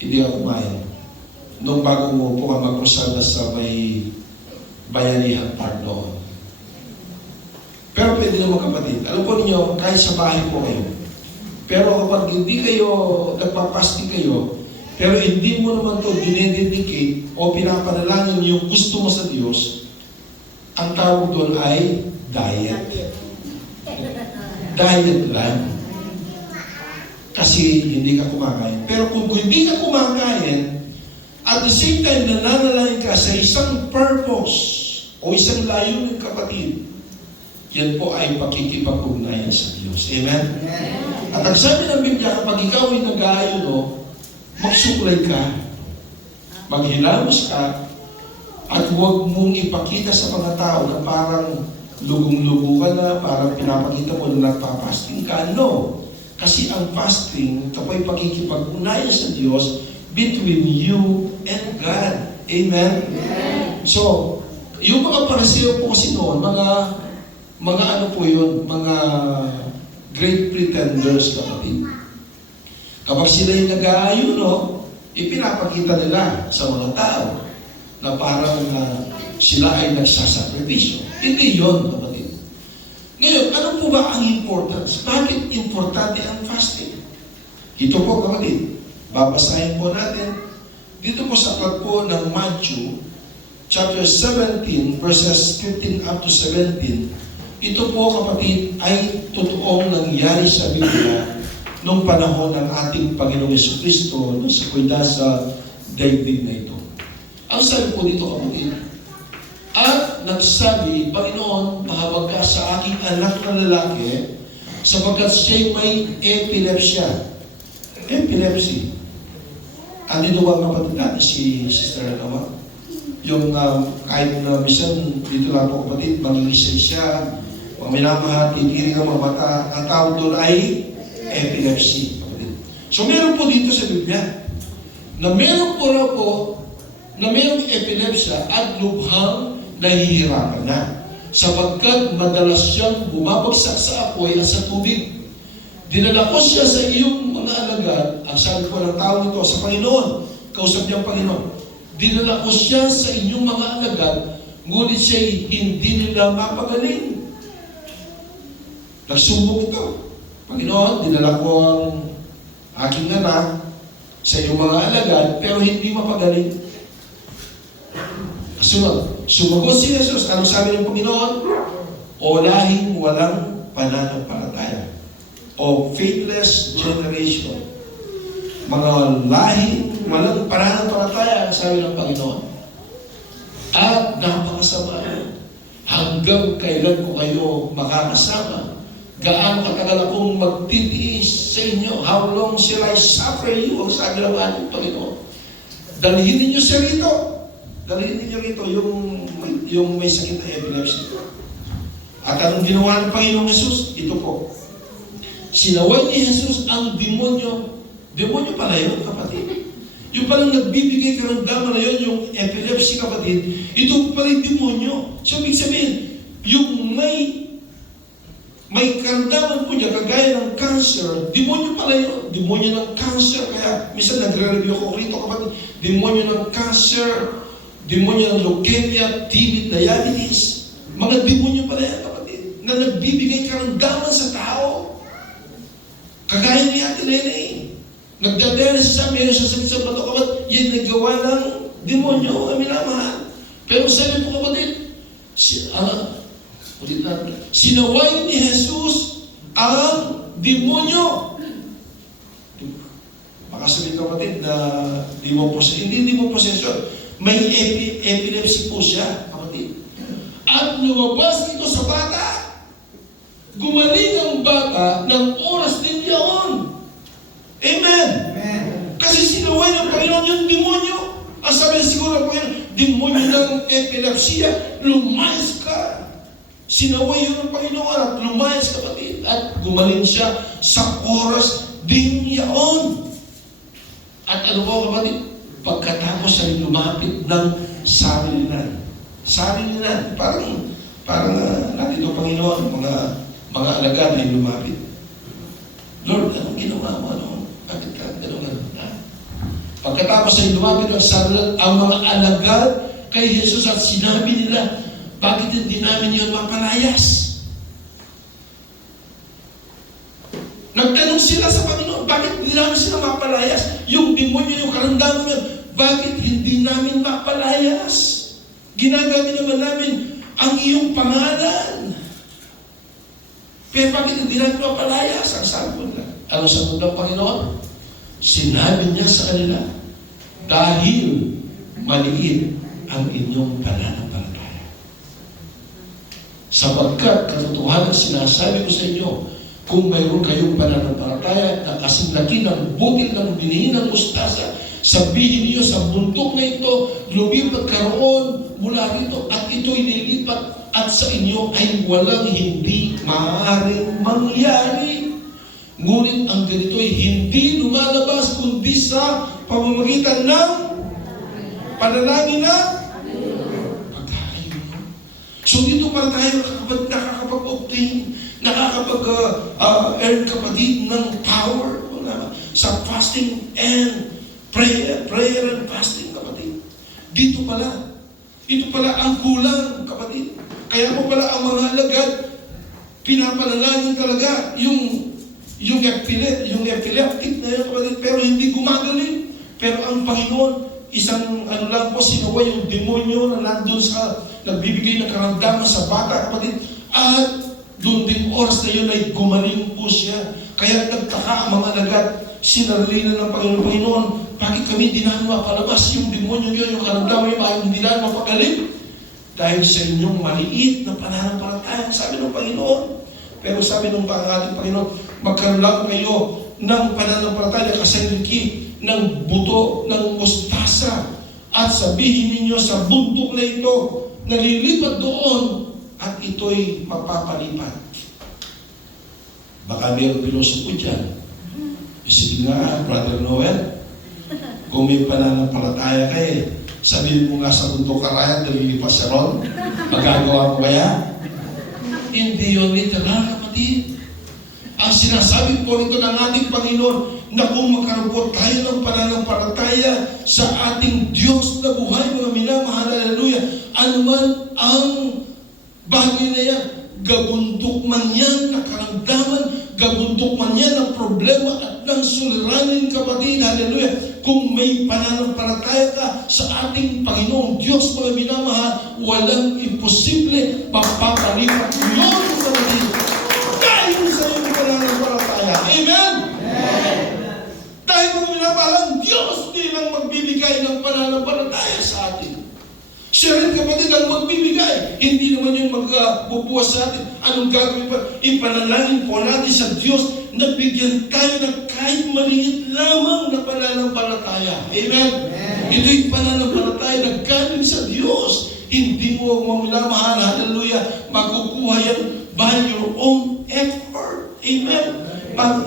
Hindi ako kumain. Nung bago mo po ka mag-crusada sa may bayanihan part noon. Pero pwede naman, kapatid. Alam po ninyo, kahit sa bahay po kayo. Pero kapag hindi kayo, nagpapasting kayo, pero hindi mo naman ito dinededicate o pinapanalangin yung gusto mo sa Diyos, ang tawag doon ay diet. Diet lang. Kasi hindi ka kumakain. Pero kung hindi ka kumakain, at the same time, nananalangin ka sa isang purpose o isang layunin, kapatid, yan po ay pakikipag-ugnayan sa Diyos. Amen? At ang sabi ng Biblia, kapag ikaw ay nag-aayuno, magsuklay ka, maghilamos ka, at huwag mong ipakita sa mga tao na parang lugong-lugo ka na, parang pinapakita mo na nagpapasting ka. No. Kasi ang fasting, ito po ay pakikipag-ugnayan sa Diyos between you and God. Amen? So, yung mga pariseo po kasi noon, mga ano po yun, mga great pretenders, kapatid. Kapag sila yung nag-aayuno, ipinapakita nila sa mga tao na parang sila ay nagsasakripisyo. Hindi yun, kapatid. Ngayon, ano po ba ang importance? Bakit importante ang fasting? Ito po, kapatid. Babasahin po natin. Dito po sa aklat po ng Matthew, chapter 17, verses 15 up to 17, ito po, kapatid, ay totoong nangyari sa Biblia nung panahon ng ating Panginoong Jesucristo nung sa daigdig na ito. Ang sabi po dito, kapatid, nagsabi, Panginoon, mahawag ka sa aking anak na lalaki sapagkat siya'y may epilepsya. Epilepsy. Andito ba kapatid natin si Sister Nawa? Yung kahit na minsan dito lang po kapatid, mangingisay siya, mga minamahal, titiring ang mga mata, ang tawag doon ay epilepsy. Kapatid. So meron po dito sa Biblia na meron po raw po na mayroong epilepsya at lubhang nahihirapan na sapagkat madalas siyang bumabagsak sa apoy at sa tubig. Dinala ko siya sa iyong mga alagad, ang sabi ko ng tao nito sa Panginoon, kausap niya ang Panginoon. Dinala ko siya sa inyong mga alagad, ngunit siya'y hindi nila mapagaling. Nagsubok ito. Panginoon, dinala ko ang aking anak sa iyong mga alagad, pero hindi mapagaling. Sunod, sumagot si Jesus. Anong sabi ng Panginoon? O lahing walang pananampalataya. O faithless generation. Mga lahing walang pananampalataya, sabi ng Panginoon. At napakasama. Hanggang kailan ko kayo makakasama? Gaano katagal akong magtitiis sa inyo? How long shall I suffer you? Ang sabi ng ating Panginoon. Dalhin ninyo siya rito. Dalhin ninyo rito yung may sakit na epilepsy. At anong ginawa ng Panginoong Jesus? Ito po. Sinaway ni Jesus ang demonyo. Demonyo pala yun, kapatid. Yung palang nagbibigay karamdaman na yun, yung epilepsy, kapatid, ito pala yung demonyo. So, ibig sabihin, yung may karamdaman po niya, kagaya ng cancer, demonyo pala yun. Demonyo ng cancer. Kaya, minsan nagre-review ko rito, kapatid, demonyo ng cancer, demonyo ng leukemia, TB, diabetes. Mga demonyo pala yan, kapatid, na nagbibigay karamdaman sa tao. Kagaya ni Ate Lene, nagdadialysis sa meron sa sakit sa bato, kapatid, yan nagawa ng demonyo, ang minamahal. Pero sabi po, kapatid, sinaway ni Jesus ang demonyo. Baka sabihin, kapatid, na hindi mo posesyon. May epilepsy po siya, kapatid. At lumabas ito sa bata. Gumaling ang bata ng oras din yaon. Amen. Amen. Kasi sinaway ng Panginoon yung demonyo. Ang sabi siguro ng Panginoon, demonyo ng epilepsya, lumayas ka. Sinaway yun ng Panginoon at lumayas, kapatid. At gumaling siya sa oras din yaon. At ano po, kapatid? Pagkatapos ay lumapit ng sarilinan. Sarilinan. Parang natin ito, Panginoon, mga alagad ay lumapit. Lord, anong ginawa mo? Bakit ka? Ganun. Pagkatapos ay lumapit ng sarilinan, ang mga alagad kay Jesus at sinabi nila, bakit hindi namin yun mapalayas? Nagtanong sila sa Panginoon, bakit hindi namin sila mapalayas? Yung demonyo, yung karamdaman yun, bakit hindi namin mapalayas? Ginagamit naman namin ang iyong pangalan. Pero bakit hindi namin mapalayas? Ang sabi nila. Ano sabi ng Panginoon? Sinabi niya sa kanila, dahil maliit ang inyong pananampalataya. Sapagkat katotohanan sinasabi ko sa inyo, kung mayroon kayong pananampalataya na kasing laki ng bukid ng binihin ng mustasa, sabihin niyo sa bundok na ito, lumipat karoon mula rito at ito'y nilipat at sa inyo ay walang hindi maaaring mangyari. Ngunit ang ganito'y hindi lumalabas kundi sa pamamagitan ng panalangin na pagkain. So dito para tayo nakakapag-obtain, nakakapag-earn, kapatid, ng power sa fasting and prayer and fasting, kapatid. Dito pala. Ito pala ang kulang, kapatid. Kaya po pala ang mga alagad, pinapanalangin talaga yung epileptic na yun, kapatid, pero hindi gumagaling. Pero ang Panginoon, isang lang po, sinaway yung demonyo na nandun sa, nagbibigay ng karamdaman sa bata, kapatid. At doon din oras na yun ay gumaling po siya. Kaya nagtaka ang mga alagad, sinarilinan ng Panginoon, bakit kami hindi namin mapalabas yung demonyo yun, yung karamdaman yun, bakit hindi namin mapagaling? dahil sa inyong maliit na pananampalataya, sabi ng Panginoon. Pero sabi ng ating Panginoon, magkaroon lang kayo ng pananampalataya na kasaliki ng buto ng mustasa at sabihin ninyo sa bundok na ito, nalilipat doon at ito'y mapapalipat. Baka mayroong pilosopo dyan. Isipin nga, Brother Noel, kung may pananampalataya kayo, sabihin mo nga sa bundok Karayan, nalilipas siya ron, magagawa mo kaya? Hindi yun literal, kapatid. Ang sinasabi po nito ng ating Panginoon na kung magkaroon po tayo ng pananampalataya sa ating Diyos na buhay, mga minamahal, haleluya, anuman ang bagay na yan, gabundok man yan na karamdaman, gabundok man yan ng problema at ng suliranin, kapatid, haleluya, kung may pananampalataya ka sa ating Panginoong Diyos, mga minamahal, walang imposible, mapapalipat yun sa natin. Dahil sa iyong pananampalataya. Amen? Amen. Dahil mga minamahal, ang Diyos din ang magbibigay ng pananampalataya sa atin. Siya rin, kapatid, ang magbibigay. Hindi naman yung magbubuwas sa atin. Anong gagawin pa? Ipanalangin po natin sa Diyos na bigyan tayo ng kahit maliit lamang na pananampalataya. Amen? Ito'y pananampalataya na galing sa Diyos. Hindi mo mamahal, hallelujah, makukuha yan by your own effort. Amen?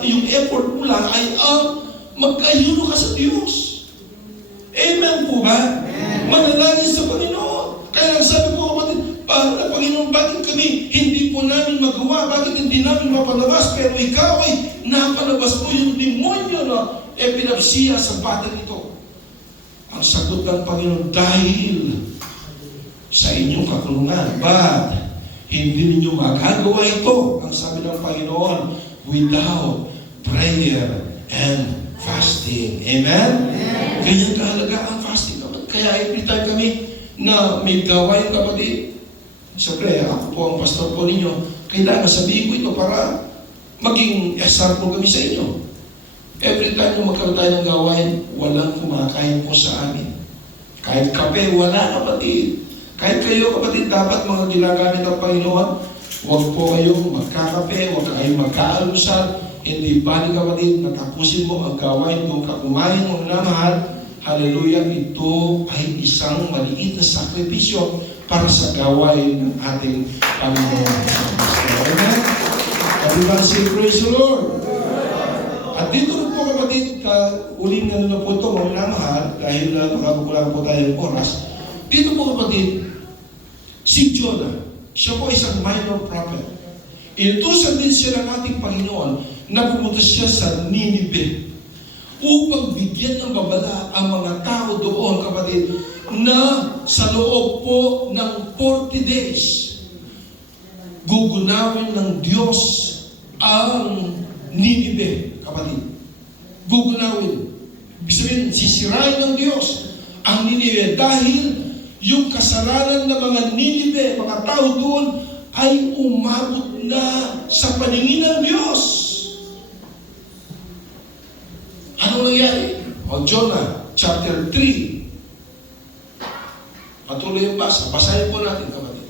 Yung effort mo lang ay magkayuno ka sa Diyos. Amen po ba? Manalangin sa Panginoon. Kaya sabi ko, kapatid, Panginoon, bakit kami hindi po namin magawa? Bakit hindi namin mapalabas? Pero ikaw ay napalabas mo yung demonyo na epilepsiya sa batang ito. Ang sagot ng Panginoon, dahil sa inyong kakulungan. But, hindi ninyo magagawa ito, ang sabi ng Panginoon, without prayer and fasting. Amen? Ganyan kahalaga ang fasting. Kaya every time kami na may gawain, kapatid, siyempre, ako po ang pastor po ninyo, kailangan sabihin ko ito para maging example kami sa inyo. Every time na magkaroon tayo ng gawain, walang kumakain po sa amin. Kahit kape, wala, kapatid. Kahit kayo, kapatid, dapat mga ginagamit ng Panginoon, huwag po kayong magkakape, huwag kayong magkaalusal. Hindi bali, kapatid, natapusin mo ang gawain kung kakumain mo na mahal. Hallelujah, ito ay isang maliit na sakripisyo para sa gawain ng ating Panginoon. Amen? Everyone say, praise the Lord. At dito na po, kapatid, uling na po ito, mga mahal, dahil nakabukulang po tayo ng oras. Dito po, kapatid, si Jonah, siya po isang minor prophet. Inutusan din siya ng ating Panginoon na pumunta siya sa Nineveh upang bigyan ng babala ang mga tao doon, kapatid, na sa loob po ng 40 days, gugunawin ng Diyos ang Nineveh, kapatid. Gugunawin. Ibig sabihin, sisirain ng Diyos ang Nineveh dahil yung kasalanan ng mga Nineveh, mga tao doon, ay umabot na sa paningin ng Diyos. Anong nangyari? O Jonah, chapter 3. Patuloy yung basa. Basahin po natin, kapatid.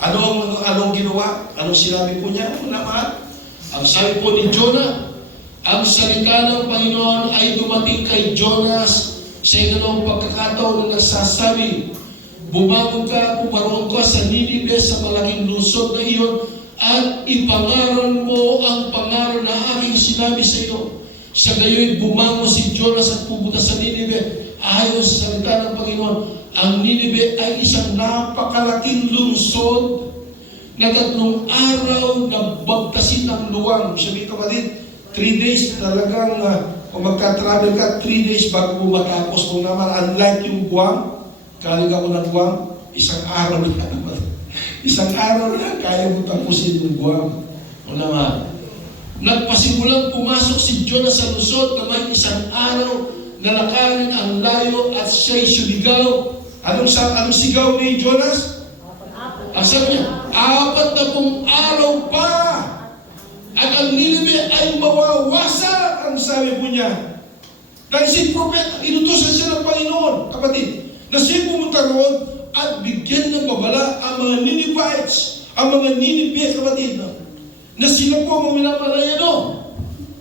Anong ginawa? Anong sinabi po niya? Ang sabi po ni Jonah, ang salita ng Panginoon ay dumating kay Jonas sa ikalawang pagkakataon na nagsasabi, bumangon ka, pumaroon ka sa Nineveh, sa malaking lungsod na iyon, at ipangaral mo ang pangaral na aking sinabi sa iyo. Sa gayoy bumangon si Jonas at pumunta sa Nineveh. Ayon sa salita ng Panginoon, ang Nineveh ay isang napakalaking lungsod na 3 araw na bagtasin ng luwang. Sabi kapatid, 3 days talagang kung magka-travel ka, 3 days bago mo matapos. Kung naman, unlike yung Guam, galing ako ng Guam, isang araw na naman. Isang araw na kaya mo tapusin yung Guam. Kung naman, nagpasimulang pumasok si Jonah sa lungsod na may isang araw na lakarin ang layo at siya'y sumigaw. Anong sigaw ni Jonas? Ang sabi niya, 40 araw pa at ang Nineveh ay mawawasak, ang sabi po niya. Dahil si propeta, inutusan siya ng Panginoon, kapatid, na siya pumunta roon at bigyan ng babala ang mga Ninevites, ang mga Ninive, kapatid, na sila po ang minamalayan,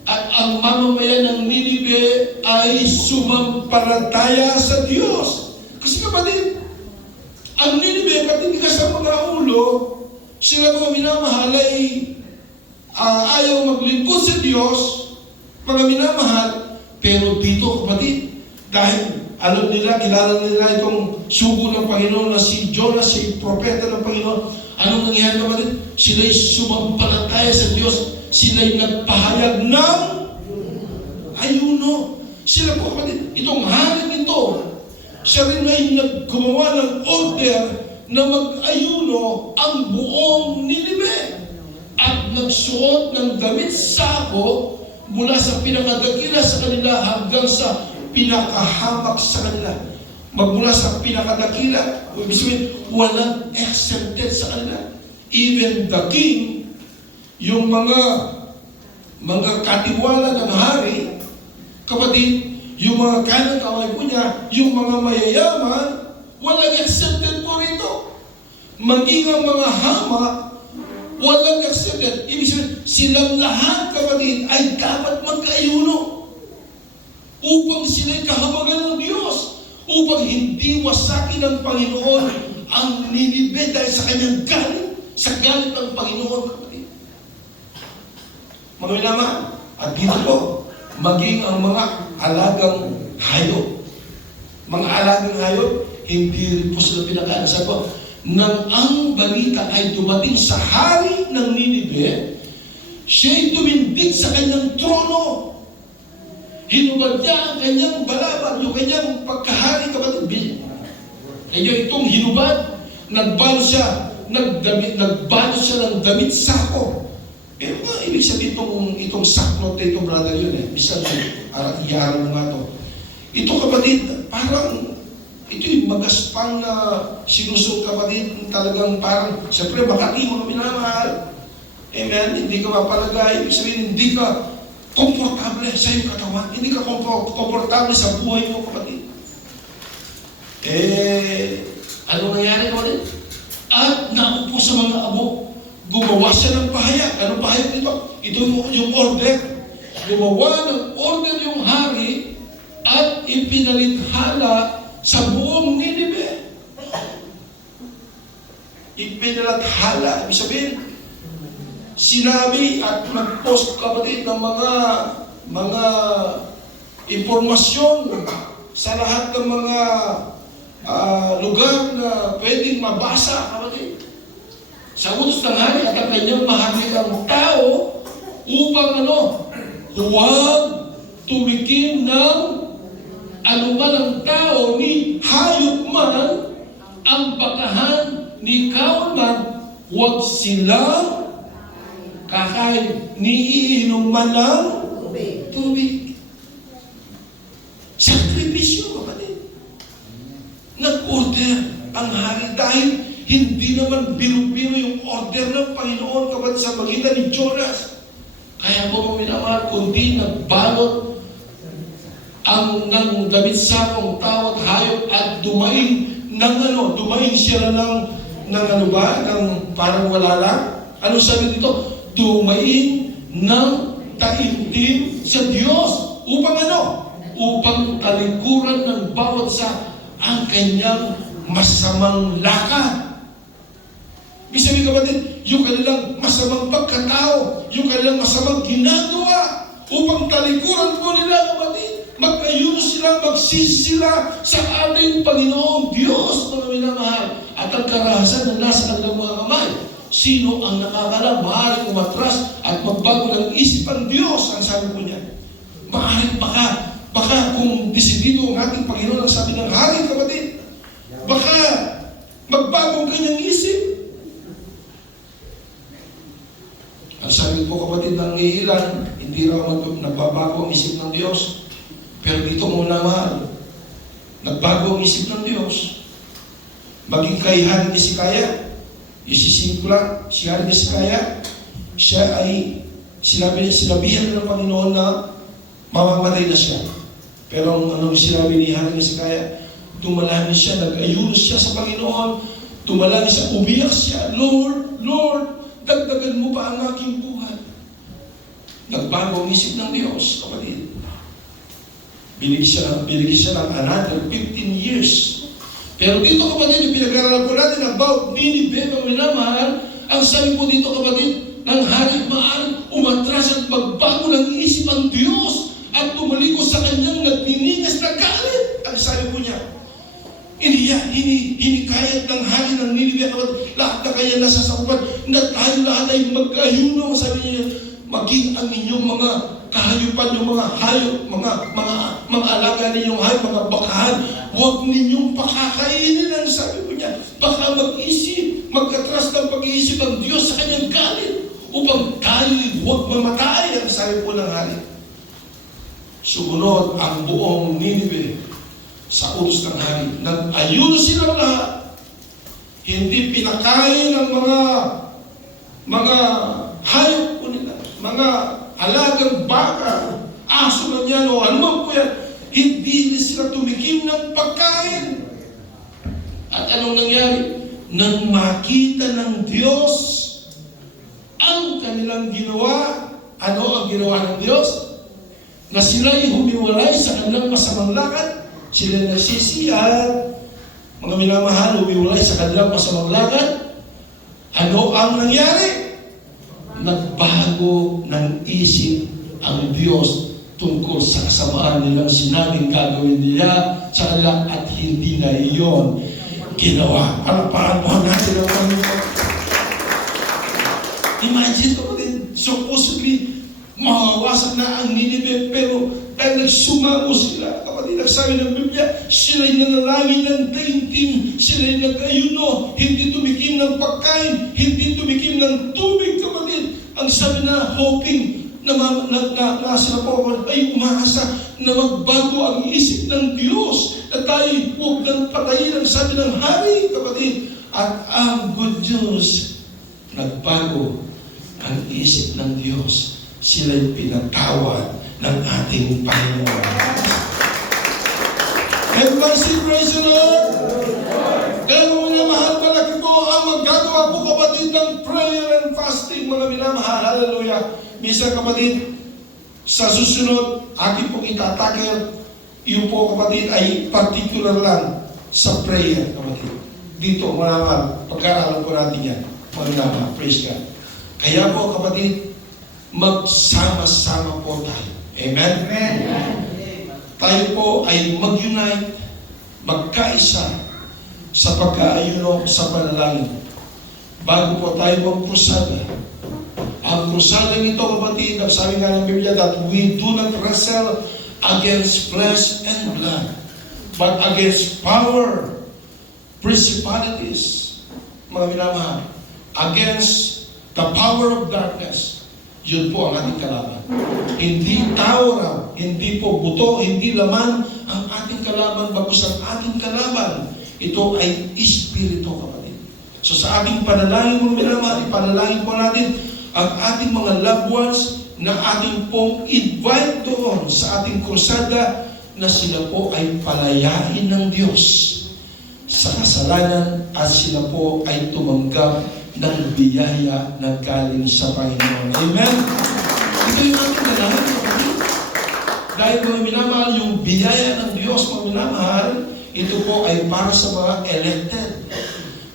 at ang mamamayan ng Ninive ay sumampalataya sa Diyos. Kasi kapatid, ang Ninive, at hindi ka sa mga ulo, sila po minamahal ay ayaw maglingkod sa Diyos, mga minamahal, pero dito kapatid, dahil alam nila, kilala nila itong sugo ng Panginoon na si Jonas, si propeta ng Panginoon, anong nangyari kapatid? Sila'y sumampalataya sa Diyos, sila'y nagpahayag ng ayuno. Sila po kapatid, itong hari nito, siya rin ay naggumawa ng order na mag-ayuno ang buong Ninive at nagsuot ng damit sako mula sa pinakadakila sa kanila hanggang sa pinakahamak sa kanila. Magmula sa pinakadakila, ibig sabihin, walang exempted sa kanila. Even the king, yung mga katiwala ng hari, kapatid, yung mga kanang kamay po niya, yung mga mayayaman, walang accepted po rito. Maging ang mga hama, walang accepted. Ibig sabihin, silang lahat, kapatid, ay dapat magkaayuno upang sila'y kahabagan ng Diyos, upang hindi wasakin ng Panginoon ang Ninive dahil sa kanyang galit, sa galit ng Panginoon, kapatid. Mga minamahal, at dito po, maging ang mga alagang hayop. Mga alagang hayop, hindi rin po sila pinakain. Sabi po, nang ang balita ay dumating sa hari ng Ninive, siya'y tumindig sa kanyang trono. Hinubad niya ang kanyang balaban, yung kanyang pagkahari, kapatid. Kaya itong hinubad, nagbalo siya ng damit sako. Pero ibig sabihin itong saknot na itong brother yun Bisan iyaran mo nga to. Ito kapatid, parang ito yung magaspang na sinusok kapatid, talagang parang, siyempre makati mo na minamahal. Amen? Hindi ka mapalagay, ibig sabihin hindi ka komportable sa iyong katawan. Hindi ka komportable sa buhay mo, kapatid. Ano nangyari kapatid? At naupo sa mga abo, gumawa siya ng pahayag. Anong pahayag nito? Ito yung order. Gumawa ng order yung hari at ipinalithala sa buong Ninive. Ipinalithala. Ibig sabihin, sinabi at nag-post kapatid ng mga impormasyon sa lahat ng mga lugar na pwedeng mabasa, kapatid. Sa utos ng hari at ang kanyang mahalagang tao upang huwag tumikim ng anuman ang tao ni hayop man, ang bakahan ni kaon man, huwag silang kakain ni iinom man ng tubig. Sakripisyo, kapatid. Nag-order ang hari dahil hindi naman biro-biro yung order ng Panginoon, kapatid, sa magitan ni Jonas. Kaya po minamahal, kundi nagbalot ng damit sakong tao at hayop at dumaing siya ng parang wala lang. Ano sabi dito? Dumain ng taimtim sa Diyos. Upang Upang talikuran ng bawat sa ang kanyang masamang lakad. Ibig sabihin kapatid, yung kanilang masamang pagkatao, yung kanilang masamang ginagawa, upang talikuran po nila kapatid, magkayuno sila, magsisi sila sa ating Panginoong Diyos, mga minamahal, at ang karahasan na nasa kanilang mga kamay. Sino ang nakakalam? Maaaring umatras at magbago ng isip ang Diyos, ang sabi po niya. Maaaring baka kung desidido ang ating Panginoon ang sabi ng hari, kapatid, baka magbago ang kanyang isip. Ang sabi po kapatid ng ilan, hindi raw nagbabago ang isip ng Diyos. Pero dito muna mahal, nagbago ang isip ng Diyos. Maging kay Hari Hezekiah, isisingin ko lang, si Hari Hezekiah, siya ay sinabihan ng Panginoon na mamamatay na siya. Pero anong sinabi ni Hari Hezekiah? Tumalangin siya, nag-ayuno siya sa Panginoon. Tumalangin siya, umiyak siya, Lord, Lord, dagdagan mo pa ang aking buhay. Nagbago ang isip ng Diyos, kapatid. Binigyan siya ng another 15 years. Pero dito, kapatid, yung pinag-aralan po natin about Nineveh, ang minamahal, ang sabi po dito, kapatid, ng hari maaaring umatras at magbago ng isip ang Diyos at tumalikos sa kanyang nagniningas na galit. Ang sabi po niya, hinikayat ng hari ng Nineveh, kapatid, lahat na kaya nasa sakupan, na tayo lahat ay mag-ayuno. Sabi niya, maging ang inyong mga kahayupan, yung mga hayop, mga alaga ninyong hayop, mga bakahan, huwag ninyong pakakainin. Ang sabi ko niya, baka mag-isip, magkatras ng pag-iisip ang Diyos sa kanyang galit, upang tayo huwag mamatay. Ang sabi po ng hari. Sumunod ang buong Nineveh sa utos ng hari. Nag-ayuno silang lahat. Hindi pinakain ng mga hayop po nila, mga alagang baka, aso man yan o anumang po yan, hindi sila tumikim ng pagkain. At anong nangyari? Nang makita ng Diyos ang kanilang ginawa, ano ang ginawa ng Diyos? Na sila'y humiwalay sa kanilang masamang lakad, sila nagsisiyat, mga minamahal, humiwalay sa kanilang masamang lakad. Ano ang nangyari? Nagbago ng isip ang Diyos tungkol sa kasamaan nilang sinabing gagawin nila sa kanila at hindi na iyon ginawa. Palakpakan po natin ang Panginoon. Imagine ko din, supposedly mawawasak na ang Nineveh, pero dahil nagsumamo sila, kapatid, nagsabi ng Biblia, sila'y nanalangin ng daigdig, sila'y nag-ayuno, hindi tumikim ng pagkain, hindi tumikim ng tubig, kapatid. Ang sabi na hoping na sila po ay umaasa na magbago ang isip ng Diyos, na tayo huwag nang patayin ang sabi ng hari, kapatid. At ang good news, nagbago ang isip ng Diyos. Sila'y pinatawad ng ating Panginoon. Everyone say praise the Lord. Kaya mga minamahal, malaki po ang magagawa po, kapatid, ng prayer and fasting, mga minamahal. Hallelujah. Minsan, kapatid, sa susunod, akin pong itatakil, yung po, kapatid, ay particular lang sa prayer, kapatid. Dito, mga minamahal, pagkaralan po natin yan. Mga minamahal, praise God. Kaya po, kapatid, magsama-sama po tayo. Amen? Amen. Tayo po ay mag-unite, magkaisa sa pagkaayuno sa panalangin. Bago po tayo mag-krusada. Ang krusada nito, kapatid, ang sabi nga ng Biblia, that we do not wrestle against flesh and blood, but against power, principalities, mga minamahal, against the power of darkness. Yun po ang ating kalaban. Hindi tao raw, hindi po buto, hindi laman ang ating kalaban, bagkus ang ating kalaban. Ito ay espiritu, kapatid. So sa ating panalangin, mga minamahal, ipanalangin po natin ang ating mga loved ones na ating pong invite doon sa ating krusada na sila po ay palayain ng Diyos sa kasalanan at sila po ay tumanggap ng biyaya na galing sa Panginoon. Amen? Ito yung ating dalangin, kapatid. Dahil mga minamahal, yung biyaya ng Diyos, mga minamahal, ito po ay para sa mga elected.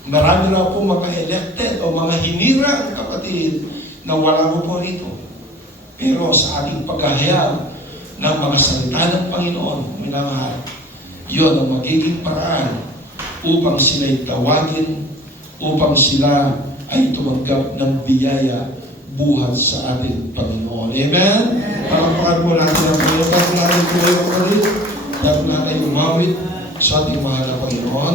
Marami na po mga elected o mga hinirang, kapatid, na wala po rito. Pero sa ating paghahayag ng mga salita ng Panginoon, minamahal, yun ang magiging paraan upang sila'y tawagin, upang sila ay tumanggap ng biyaya buhat sa ating Panginoon. Amen? Palakpakan po natin ang Panginoon. Bago natin po yung ulit, bago natin umawit sa ating mahal na Panginoon.